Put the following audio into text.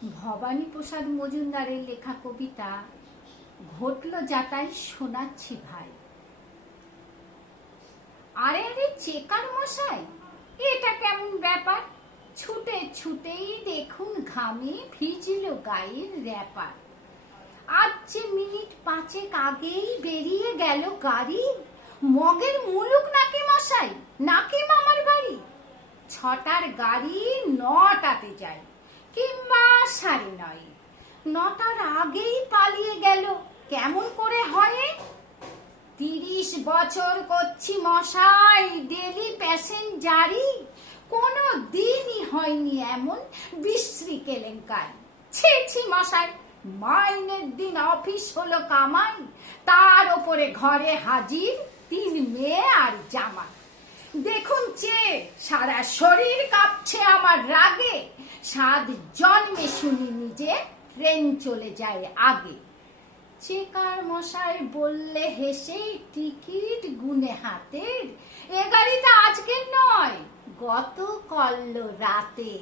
ভবানী প্রসাদ মজুমদারের লেখা কবিতা ঘটল যাতাই শোনাচ্ছি ভাই। আরে আরে চেকার মশাই, এটা কেমন ব্যাপার? ছুটে ছুটেই দেখুন ঘামে ভিজল গায়ের র্যাপার। আজ যে মিনিট পাঁচেক আগেই বেরিয়ে গেল গাড়ি, মগের মুলুক নাকি মশাই? নাকি মামার বাড়ি? ছটার গাড়ি নটাতে যায়, কিংবা নটার আগেই পালিয়ে গেল। কেমন করে হয়? তিরিশ বছর করছি মশাই ডেলি প্যাসেঞ্জারি কোনো দিনই হয়নি এমন বিশ্রী কেলেঙ্কারি। ছি ছি, মশাই, মাইনের দিন অফিস হলো কামাই। তার ওপরে ঘরে হাজির তিন মেয়ে আর জামাই দেখুন চেয়ে সারা শরীর কাঁপছে আমার রাগে। সাত জন্মে শুনি নিজে ট্রেন চলে যায় আগে। চেকার মশাই বললে, হেসে টিকিট গুনে হাতের। এ গাড়িটা আজকের নয় গত কল্ল রাতে